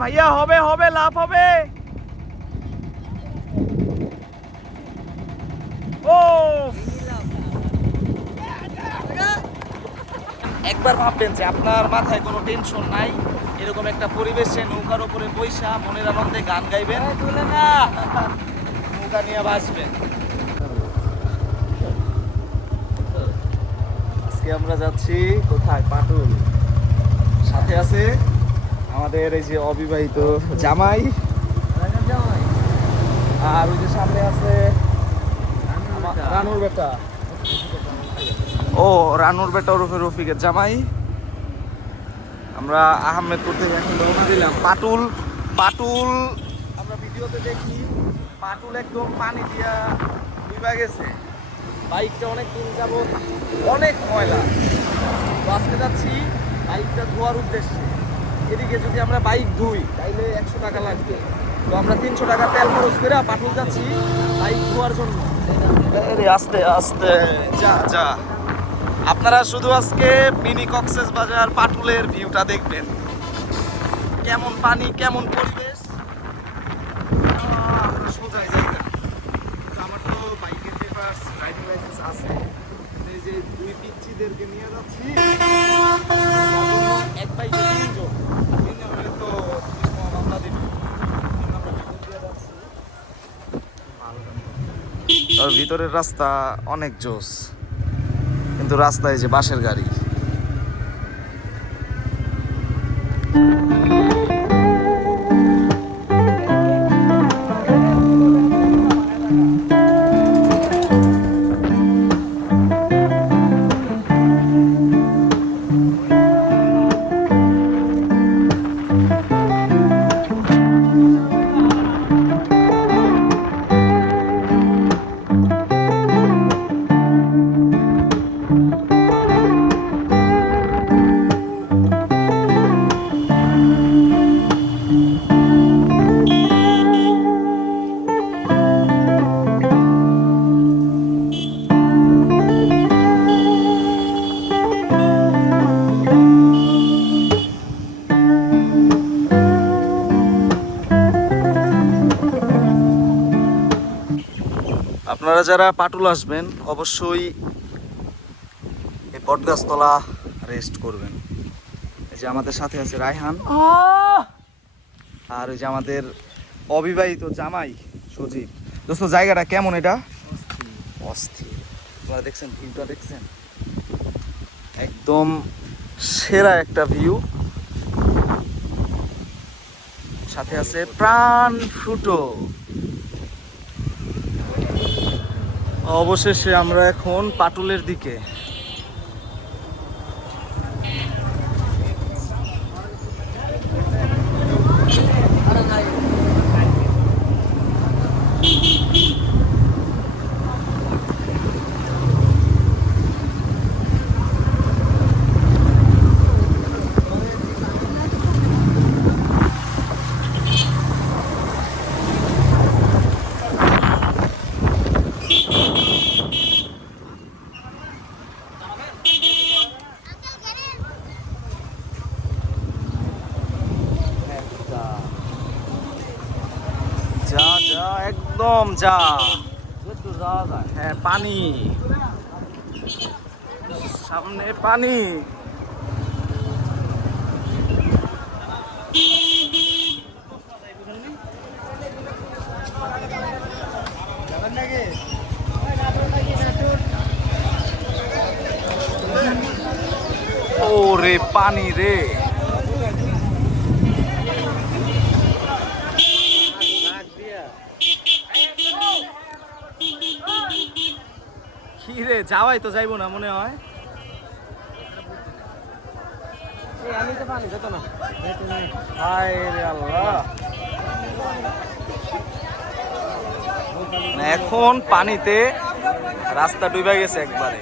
ভাইয়া, হবে হবে, লাভ হবে। ও একবার ভাববেন যে আপনার মাথায় কোনো টেনশন নাই, এরকম একটা পরিবেশে নৌকার উপরে পয়সা মনের আনন্দে গান গাইবেন, নৌকা নিয়ে বাসবেন। আজকে আমরা যাচ্ছি কোথায়? পাটুল। সাথে আছে আমাদের এই যে অবিবাহিত জামাই, আর ওই যে সামনে আছে রানুর বেটা। ও রানুর বেটা ওরফে রফিকের জামাই। আমরা আহমেদপুর থেকে এখন রওনা দিলাম পাটুল। পাটুল আমরা ভিডিওতে দেখি পাটুল একদম পানি দিয়া ডুবে গেছে। বাইকটা অনেক দিন যাবত অনেক ময়লা, তো আজকে যাচ্ছি বাইকটা ধোয়ার উদ্দেশ্যে। এদিকে যদি আমরা বাইক ধুই তাইলে 100 টাকা লাগবে, তো আমরা 300 টাকা তেল খরচ করে পাটুল যাচ্ছি বাইক ধোয়ার জন্য। আস্তে আস্তে যা যা। আপনারা শুধু আজকে মিনি কক্সবাজার পাটুলের ভিউটা দেখবেন, কেমন পানি কেমন পরিবেশ। সোজাই যাই না, আমার তো বাইকের পেপার ড্রাইভিং লাইসেন্স আছে, এই যে দুই পিচ্ছিদেরকে নিয়ে যাচ্ছি, এক বাইকে তিনজন হলে তো মামলা দিবে। আর ভিতরের রাস্তা অনেক জোস, কিন্তু রাস্তায় যে বাসের গাড়ি। আপনারা যারা পাটুল আসবেন অবশ্যই এই বটগাছতলা রেস্ট করবেন। এই যে আমাদের সাথে আছে রায়হান, আর ওই যে আমাদের অবিবাহিত জামাই সজীব। দোস্ত জায়গাটা কেমন? এটা অস্থির। আপনারা দেখছেন ভিউটা, দেখছেন একদম সেরা একটা ভিউ। সাথে আছে প্রাণ ফুটো। অবশেষে আমরা এখন পাটুলের দিকে। যা যা একদম যা, হ্যাঁ পানি, সামনে পানি। ও রে পানি রে, কি রে যাওয়াই তো যাইবো না মনে হয়। হায় রে আল্লাহ, এখন পানিতে রাস্তা ডুবে গেছে একবারে।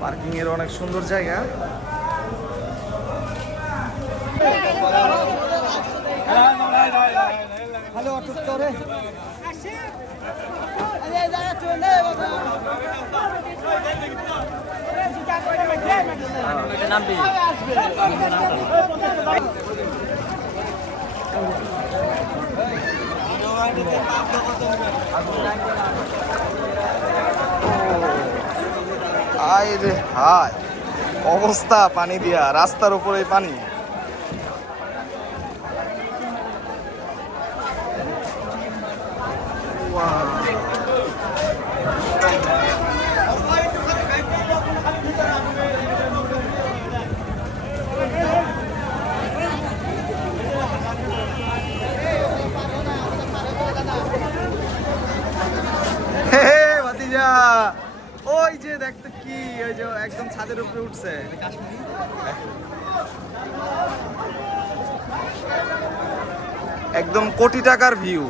পার্কিং এর অনেক সুন্দর জায়গা। আয় রে হায়, অবস্থা পানি দিয়া, রাস্তার উপরে পানি। ভাতিজা, ওই যে দেখতে কি, ওই যে একদম ছাদের উপরে উঠছে, একদম কোটি টাকার ভিউ।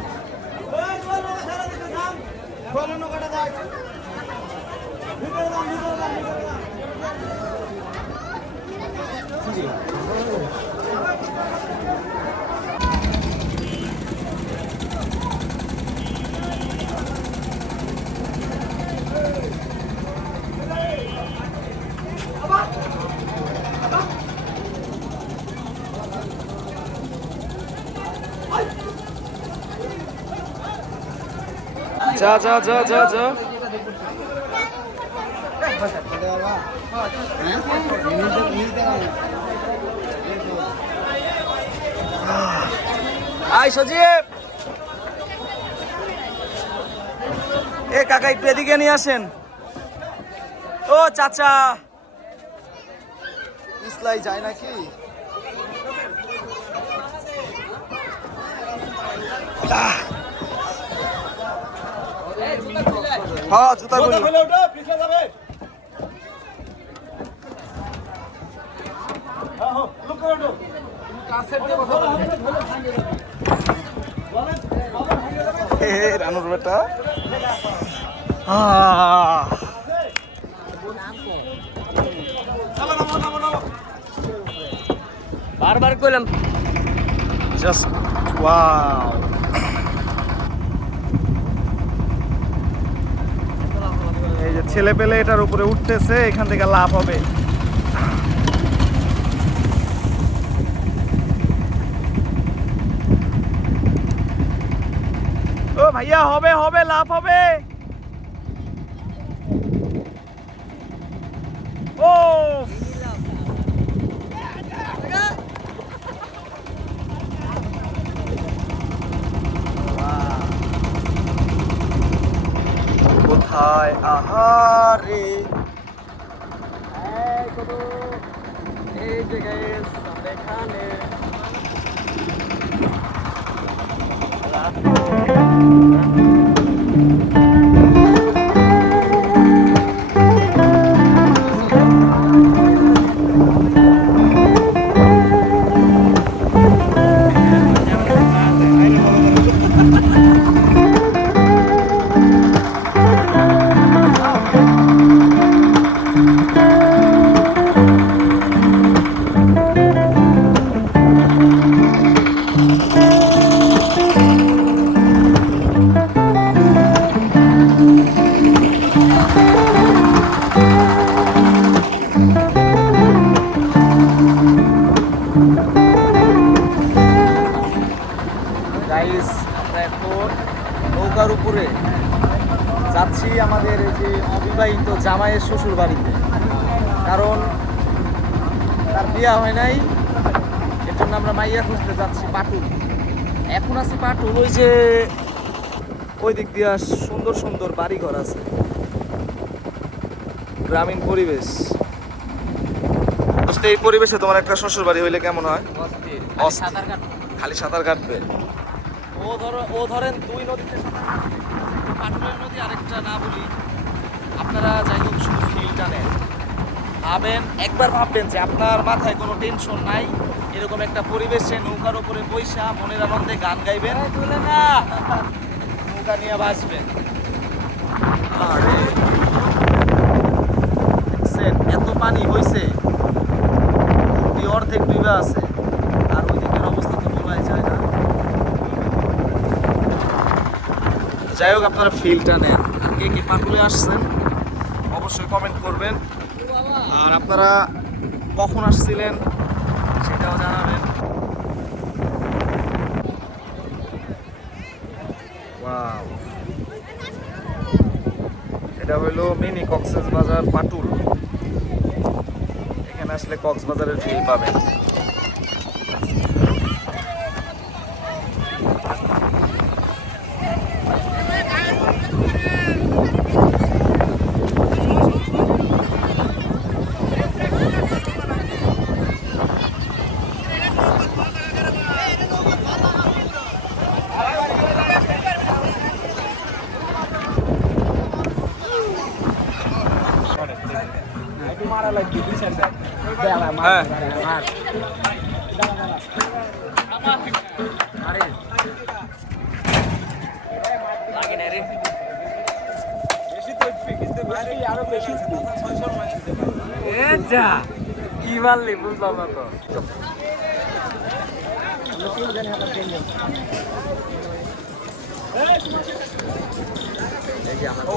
যা যা যা যা যা, আয় সজীব, এ কাকা একটু এদিকে নিয়ে আসেন। ও চাচা, ইসলাই যায় নাকি? হ্যাঁ, জুতা খুলে ওঠো, পিছলে যাবে। রানুর বেটা বারবার কইলাম জাস্ট ওয়াও। এই যে ছেলে পেলে এটার উপরে উঠতেছে, এখান থেকে লাভ হবে। ও ভাইয়া, হবে হবে, লাভ হবে। ও কোথায় আহারে, এই যে গাইস আমরা এখানে গাইস, আমরা এখন নৌকার উপরে যাচ্ছি আমাদের এই যে অবিবাহিত জামাইয়ের শ্বশুর বাড়িতে, কারণ তার বিয়া হয় নাই, এর জন্য আমরা মাইয়া খুঁজতে যাচ্ছি পাটুল। এখন আছি পাটুল, ওই যে ওই দিক দিয়ে সুন্দর সুন্দর বাড়িঘর আছে, গ্রামীণ পরিবেশ। এই পরিবেশে তোমার একটা শ্বশুর বাড়ি হইলে কেমন হয়? খালি সাঁতার কাটবে। ও ধরেন দুই নদীতে পাটুলের নদী, আরেকটা না বলি, আপনারা যাই হোক শুধু ফিলটা নেন, একবার ভাববেন যে আপনার মাথায় কোনো টেনশন নাই, এরকম একটা পরিবেশে নৌকার উপরে বৈশা মনের আনন্দে গান গাইবেন, তুলে না নৌকা নিয়ে বাসবেন। আরে দেখছেন, এত পানি হয়েছে, অর্ধেক ডুবে আছে, আর ওই দিকের অবস্থা তো ডুবাই যায় না। যাই হোক আপনারা ফিলটা নেন। কে কে পাটুলে আসছেন অবশ্যই কমেন্ট করবেন, আর আপনারা কখন আসছিলেন সেটাও জানাবেন। ওয়াও, এটা হইলো মিনি কক্সবাজার পাটুল। এখানে আসলে কক্সবাজারের ফিল পাবেন। হ্যাঁ, লাগে না রে। এ যা, কি মারলি বুঝলাম না তো। এই যে আমাদের